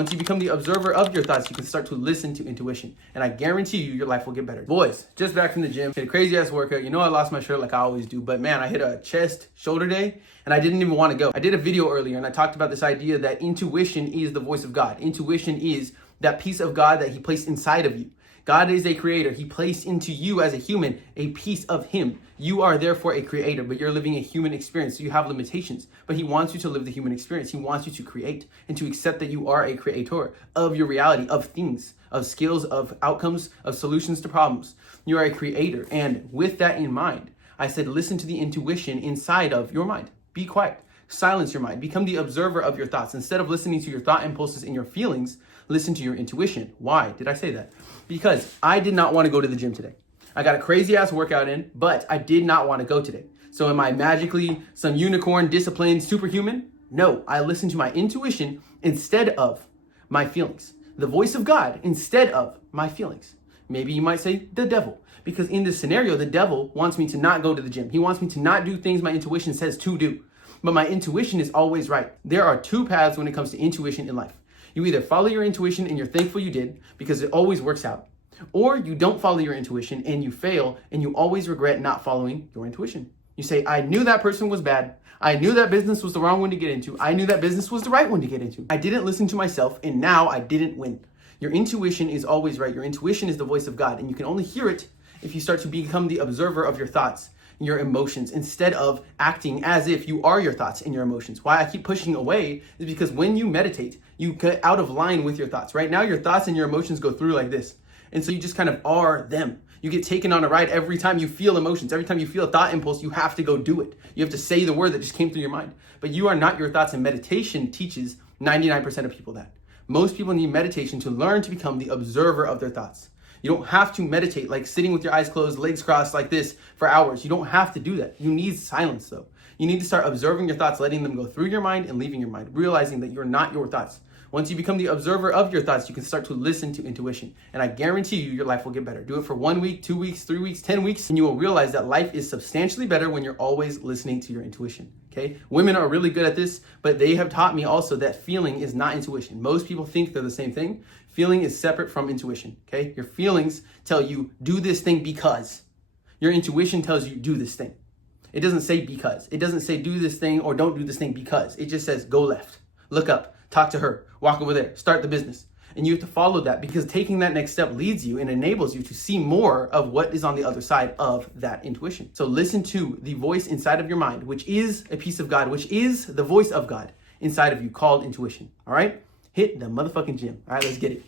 Once you become the observer of your thoughts, you can start to listen to intuition. And I guarantee you, your life will get better. Boys, just back from the gym, did a crazy ass workout. You know I lost my shirt like I always do, but man, I hit a chest shoulder day and I didn't even want to go. I did a video earlier and I talked about this idea that intuition is the voice of God. Intuition is that piece of God that he placed inside of you. God is a creator. He placed into you as a human a piece of him. You are therefore a creator, but you're living a human experience. So you have limitations, but he wants you to live the human experience. He wants you to create and to accept that you are a creator of your reality, of things, of skills, of outcomes, of solutions to problems. You are a creator. And with that in mind, I said, listen to the intuition inside of your mind. Be quiet. Silence your mind. Become the observer of your thoughts. Instead of listening to your thought impulses and your feelings, listen to your intuition. Why did I say that? Because I did not want to go to the gym today. I got a crazy ass workout in, but I did not want to go today. So am I magically some unicorn, disciplined, superhuman? No, I listened to my intuition instead of my feelings. The voice of God instead of my feelings. Maybe you might say the devil, because in this scenario, the devil wants me to not go to the gym. He wants me to not do things my intuition says to do. But my intuition is always right. There are two paths when it comes to intuition in life. You either follow your intuition and you're thankful you did because it always works out, or you don't follow your intuition and you fail and you always regret not following your intuition. You say, I knew that person was bad. I knew that business was the wrong one to get into. I knew that business was the right one to get into. I didn't listen to myself and now I didn't win. Your intuition is always right. Your intuition is the voice of God, and you can only hear it if you start to become the observer of your thoughts, your emotions, instead of acting as if you are your thoughts and your emotions. Why I keep pushing away is because when you meditate, you get out of line with your thoughts. Right now, your thoughts and your emotions go through like this. And so you just kind of are them. You get taken on a ride every time you feel emotions. Every time you feel a thought impulse, you have to go do it. You have to say the word that just came through your mind. But you are not your thoughts, and meditation teaches 99% of people that. Most people need meditation to learn to become the observer of their thoughts. You don't have to meditate like sitting with your eyes closed, legs crossed like this for hours. You don't have to do that. You need silence though. You need to start observing your thoughts, letting them go through your mind and leaving your mind, realizing that you're not your thoughts. Once you become the observer of your thoughts, you can start to listen to intuition. And I guarantee you, your life will get better. Do it for 1 week, 2 weeks, 3 weeks, 10 weeks, and you will realize that life is substantially better when you're always listening to your intuition. Okay? Women are really good at this, but they have taught me also that feeling is not intuition. Most people think they're the same thing. Feeling is separate from intuition. Okay? Your feelings tell you, do this thing because. Your intuition tells you, do this thing. It doesn't say because. It doesn't say do this thing or don't do this thing because. It just says go left, look up, talk to her, walk over there, start the business. And you have to follow that, because taking that next step leads you and enables you to see more of what is on the other side of that intuition. So listen to the voice inside of your mind, which is a piece of God, which is the voice of God inside of you, called intuition. All right? Hit the motherfucking gym. All right, let's get it.